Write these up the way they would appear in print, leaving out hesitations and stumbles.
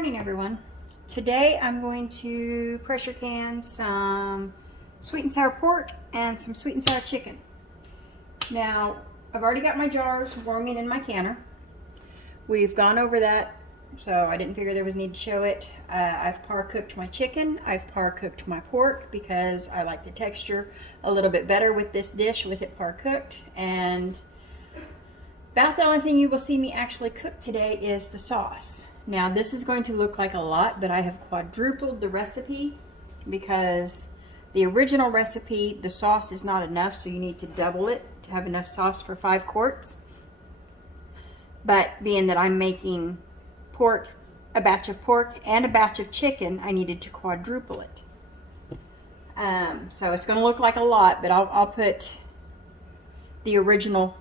morning, everyone. Today I'm going to pressure can some sweet and sour pork and some sweet and sour chicken. Now, I've already got my jars warming in my canner. We've gone over that, so I didn't figure there was need to show it. I've par cooked my chicken. I've par cooked my pork because I like the texture a little bit better with this dish with it par cooked. And about the only thing you will see me actually cook today is the sauce. Now this is going to look like a lot, but I have quadrupled the recipe because the original recipe, the sauce is not enough, so you need to double it to have enough sauce for 5 quarts. But being that I'm making pork, a batch of pork and a batch of chicken, I needed to quadruple it. So it's going to look like a lot, but I'll put the original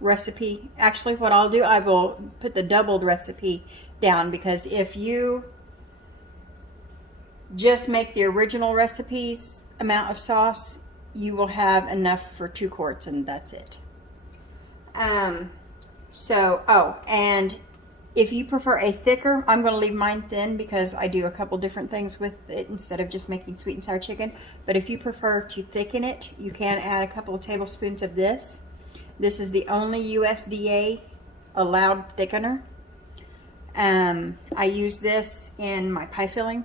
recipe. Actually, what I'll do, I will put the doubled recipe down, because if you just make the original recipe's amount of sauce, you will have enough for 2 quarts, and that's it. And if you prefer a thicker, I'm going to leave mine thin because I do a couple different things with it instead of just making sweet and sour chicken. But if you prefer to thicken it, you can add a couple of tablespoons of this. This is the only USDA allowed thickener. I use this in my pie filling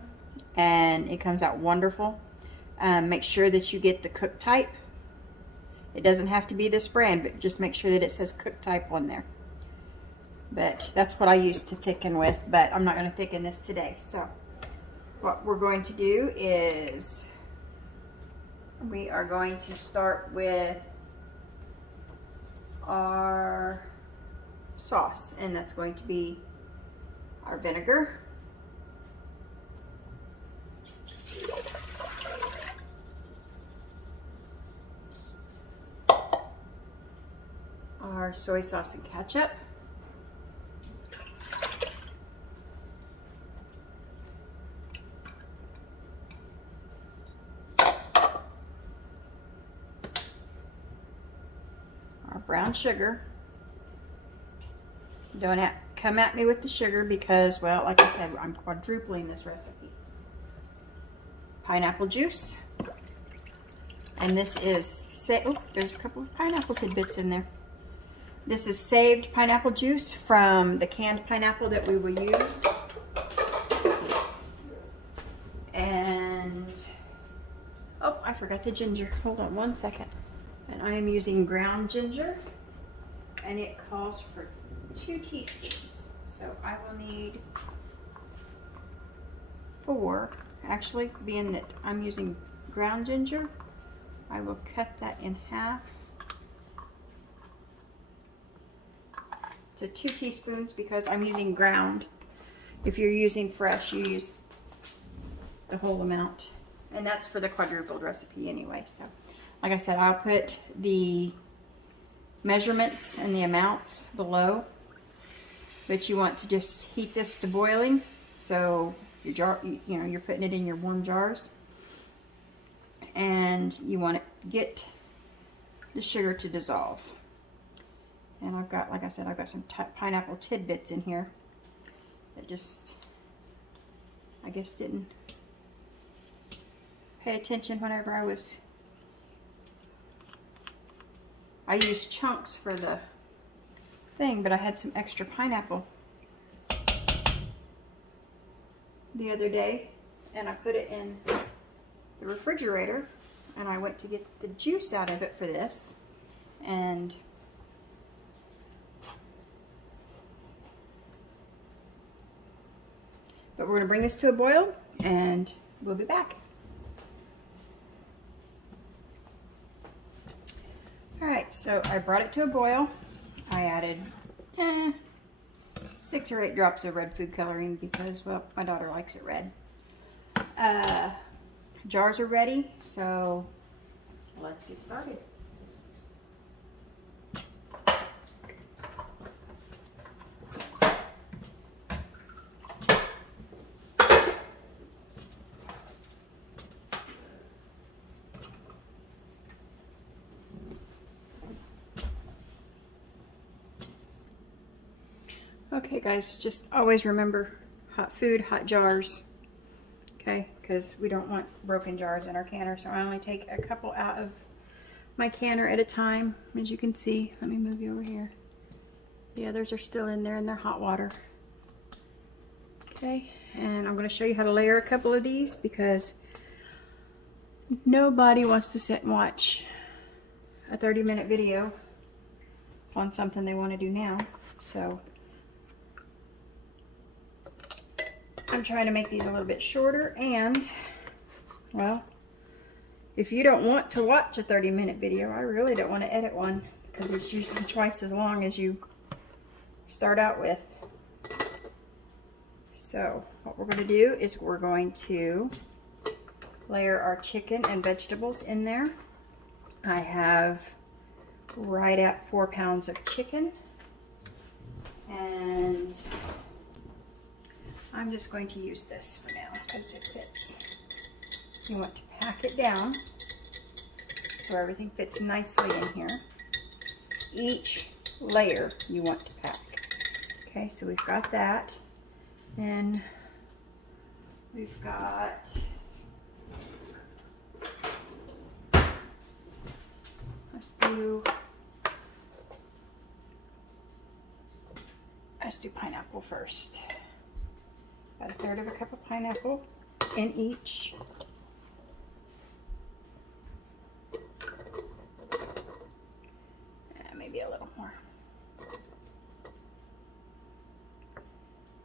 and it comes out wonderful. Make sure that you get the cook type. It doesn't have to be this brand, but just make sure that it says cook type on there. But that's what I use to thicken with, but I'm not going to thicken this today. So what we're going to do is we are going to start with our sauce, and that's going to be our vinegar, our soy sauce and ketchup, our brown sugar. Don't come at me with the sugar because, well, like I said, I'm quadrupling this recipe. Pineapple juice. And this is, there's a couple of pineapple tidbits in there. This is saved pineapple juice from the canned pineapple that we will use. And, oh, I forgot the ginger. Hold on one second. And I am using ground ginger, and it calls for 2 teaspoons. So I will need 4. Actually, being that I'm using ground ginger, I will cut that in half to 2 teaspoons because I'm using ground. If you're using fresh, you use the whole amount. And that's for the quadrupled recipe anyway. So like I said, I'll put the measurements and the amounts below, but you want to just heat this to boiling. So your jar, you're putting it in your warm jars, and you want to get the sugar to dissolve. And I've got, like I said, I've got some pineapple tidbits in here that just, I guess, didn't pay attention whenever I used chunks for the thing, but I had some extra pineapple the other day, and I put it in the refrigerator, and I went to get the juice out of it for this, but we're going to bring this to a boil, and we'll be back. Alright, so I brought it to a boil. I added 6 or 8 drops of red food coloring because, well, my daughter likes it red. Jars are ready, so let's get started. Okay guys, just always remember hot food, hot jars. Okay, because we don't want broken jars in our canner, so I only take a couple out of my canner at a time. As you can see, let me move you over here. The others are still in there in their hot water. Okay, and I'm going to show you how to layer a couple of these because nobody wants to sit and watch a 30-minute video on something they want to do now. So I'm trying to make these a little bit shorter, and well, if you don't want to watch a 30-minute video, I really don't want to edit one because it's usually twice as long as you start out with. So what we're going to do is we're going to layer our chicken and vegetables in there. I have right at 4 pounds of chicken, and I'm just going to use this for now because it fits. You want to pack it down so everything fits nicely in here. Each layer you want to pack. Okay, so we've got that. Then we've got let's do pineapple first. About a third of a cup of pineapple in each. Maybe a little more.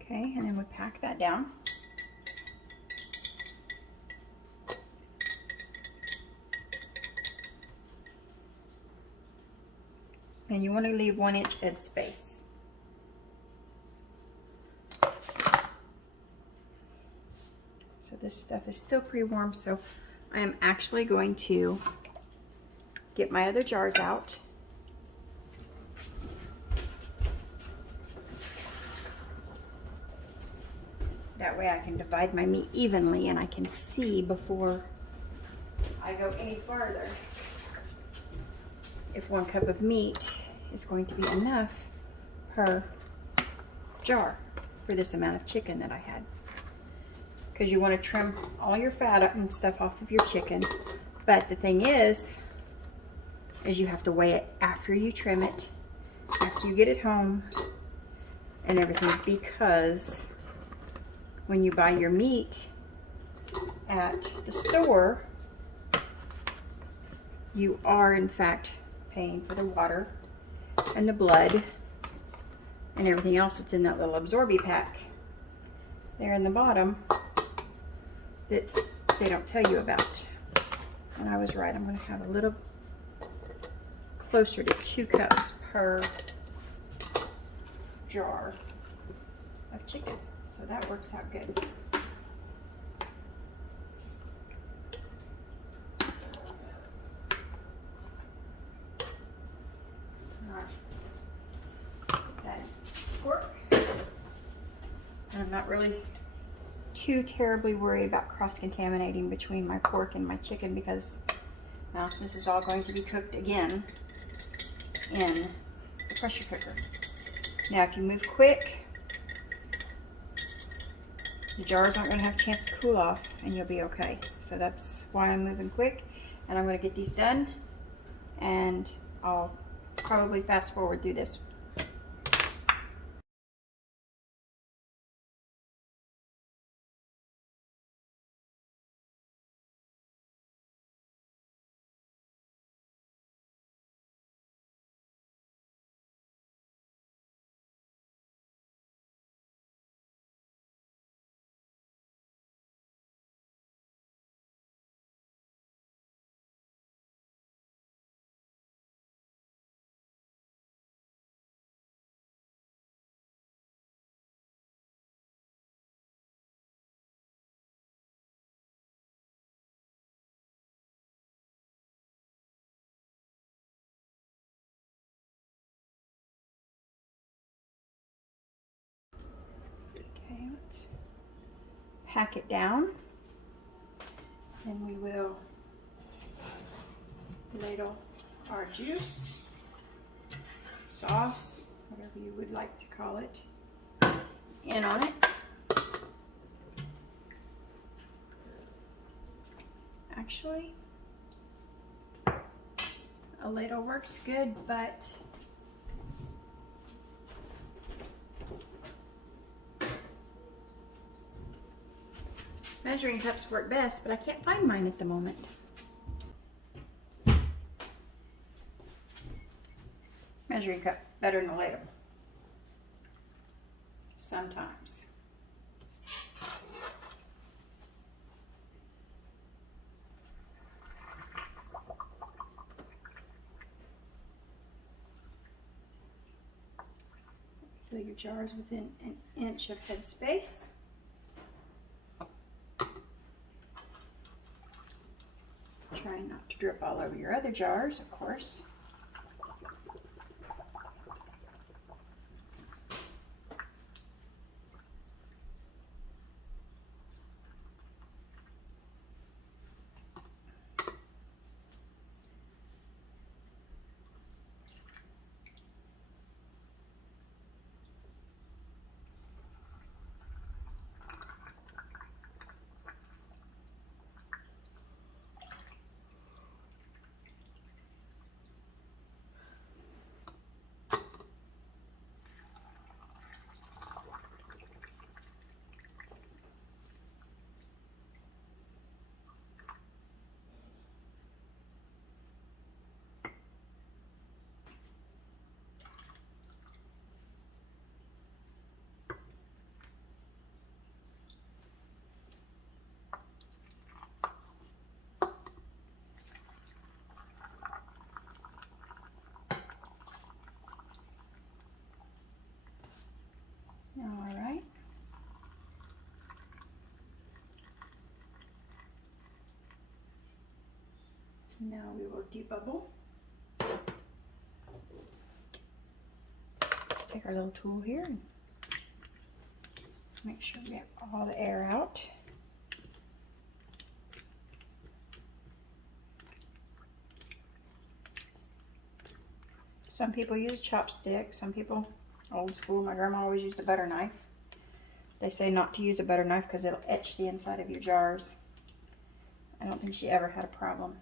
Okay, and then we pack that down. And you want to leave 1 inch headspace. So this stuff is still pretty warm, so I am actually going to get my other jars out. That way I can divide my meat evenly and I can see before I go any farther if 1 cup of meat is going to be enough per jar for this amount of chicken that I had. Because you want to trim all your fat and stuff off of your chicken. But the thing is you have to weigh it after you trim it, after you get it home and everything, because when you buy your meat at the store, you are in fact paying for the water and the blood and everything else that's in that little absorby pack there in the bottom that they don't tell you about. And I was right, I'm going to have a little closer to 2 cups per jar of chicken. So that works out good. I'm not really too terribly worried about cross-contaminating between my pork and my chicken because now this is all going to be cooked again in the pressure cooker. Now if you move quick, the jars aren't going to have a chance to cool off and you'll be okay. So that's why I'm moving quick, and I'm going to get these done and I'll probably fast forward through this. Okay, let's pack it down, and we will ladle our juice, sauce, whatever you would like to call it, in on it. Actually, a ladle works good, but measuring cups work best, but I can't find mine at the moment. Measuring cup better than a ladle. Sometimes. Fill your jars within an inch of headspace. Try not to drip all over your other jars, of course. All right. Now we will debubble. Let's take our little tool here and make sure we have all the air out. Some people use a chopstick, some people, old school, my grandma always used a butter knife. They say not to use a butter knife because it'll etch the inside of your jars. I don't think she ever had a problem.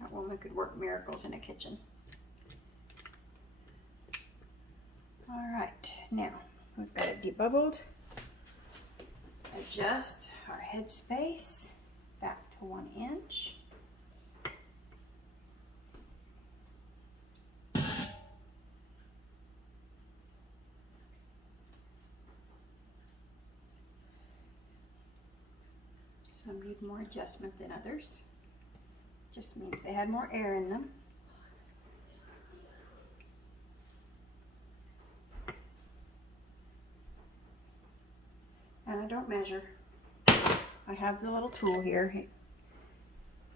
That woman could work miracles in a kitchen. All right, now we've got it debubbled. Adjust our headspace back to 1 inch. Some need more adjustment than others. Just means they had more air in them. And I don't measure. I have the little tool here. It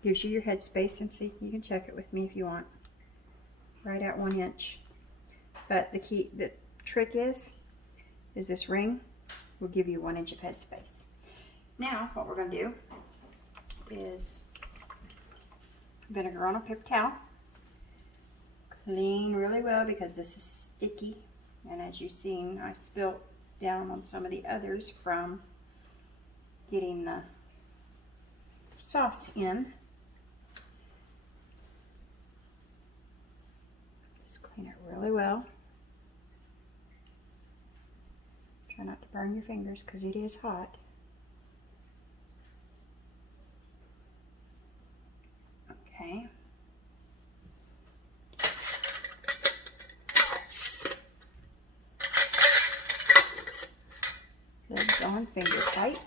gives you your headspace, and see, you can check it with me if you want. Right at 1 inch. But the trick is this ring will give you 1 inch of headspace. Now, what we're going to do is vinegar on a paper towel. Clean really well because this is sticky. And as you've seen, I spilled down on some of the others from getting the sauce in. Just clean it really well. Try not to burn your fingers because it is hot. Okay. Lids on, finger tight.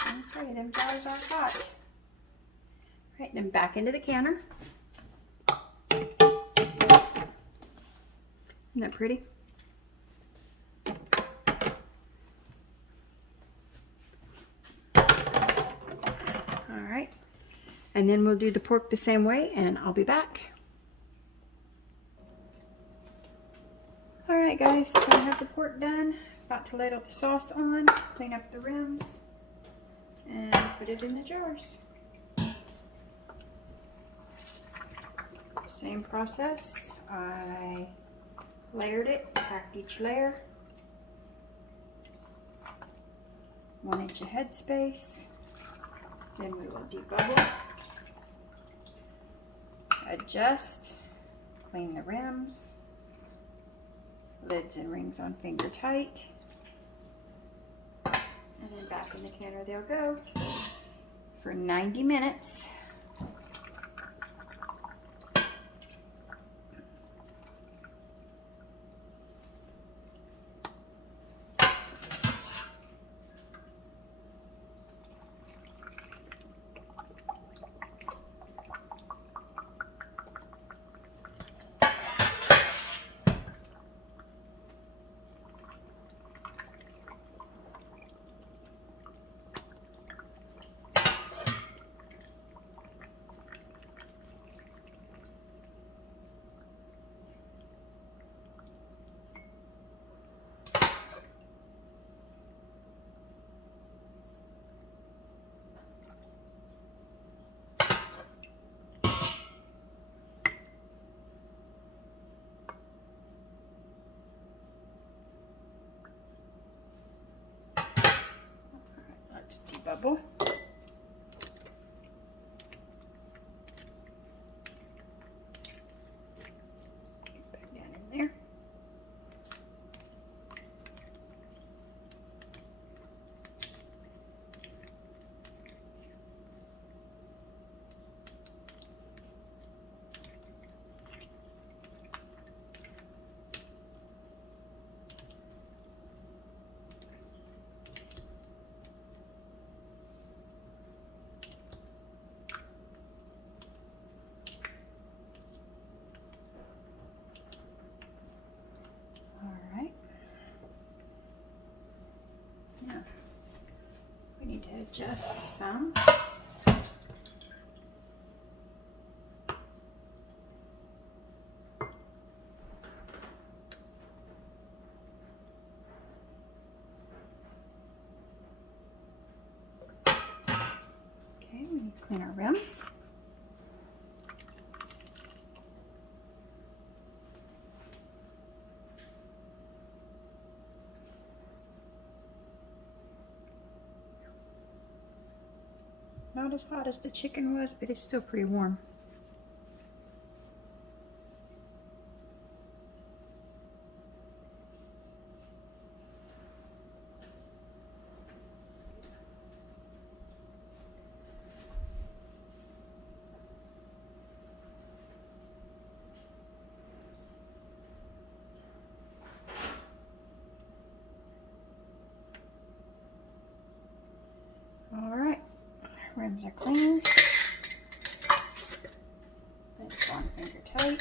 Okay, them jars are hot. Right, then back into the canner. Isn't that pretty? And then we'll do the pork the same way, and I'll be back. All right, guys, so I have the pork done. About to ladle the sauce on, clean up the rims, and put it in the jars. Same process. I layered it, packed each layer. 1 inch of headspace. Then we will debubble, adjust, clean the rims, lids and rings on finger tight, and then back in the canner they'll go for 90 minutes. Let's debubble. Get back down in there. Now, we need to adjust some. Okay, we need to clean our rims. Not as hot as the chicken was, but it's still pretty warm. All right. Rims are clean. Lids on finger tight.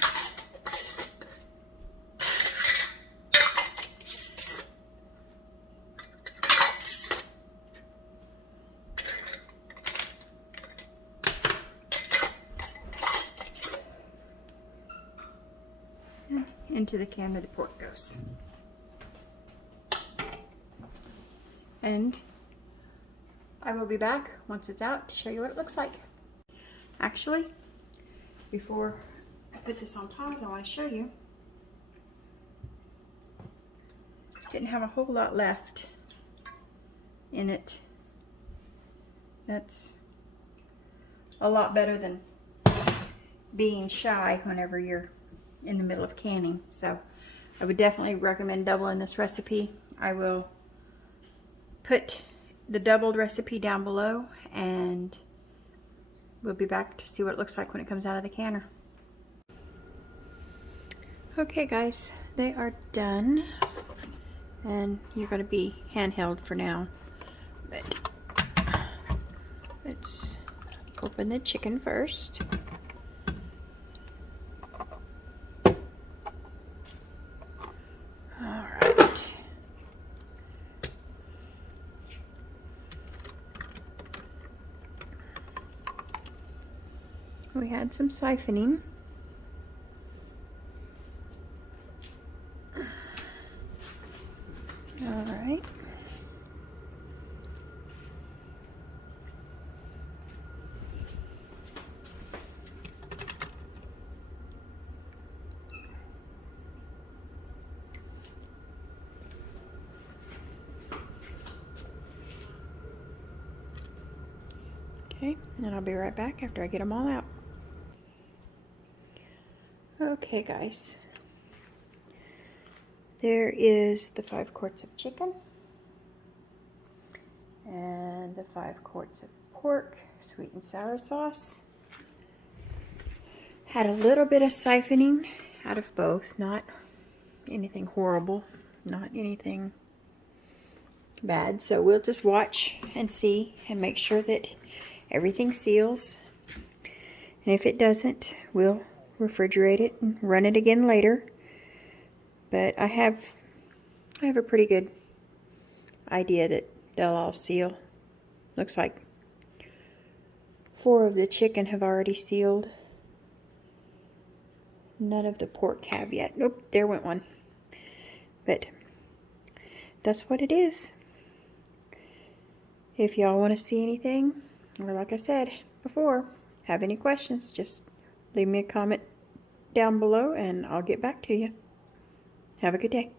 And into the can where the pork goes. And I will be back once it's out to show you what it looks like. Actually, before I put this on pause, I want to show you. Didn't have a whole lot left in it. That's a lot better than being shy whenever you're in the middle of canning. So I would definitely recommend doubling this recipe. I will put the doubled recipe down below, and we'll be back to see what it looks like when it comes out of the canner. Okay guys, they are done, and you're going to be handheld for now, but let's open the chicken first. Alright. We had some siphoning. Alright. Okay, and I'll be right back after I get them all out. Okay guys, there is the 5 quarts of chicken and the 5 quarts of pork, sweet and sour sauce. Had a little bit of siphoning out of both, not anything horrible, not anything bad. So we'll just watch and see and make sure that everything seals. And if it doesn't, we'll refrigerate it and run it again later. But I have a pretty good idea that they'll all seal. Looks like 4 of the chicken have already sealed. None of the pork have yet. Nope, there went one. But that's what it is. If y'all want to see anything, or like I said before, have any questions, just leave me a comment down below and I'll get back to you. Have a good day.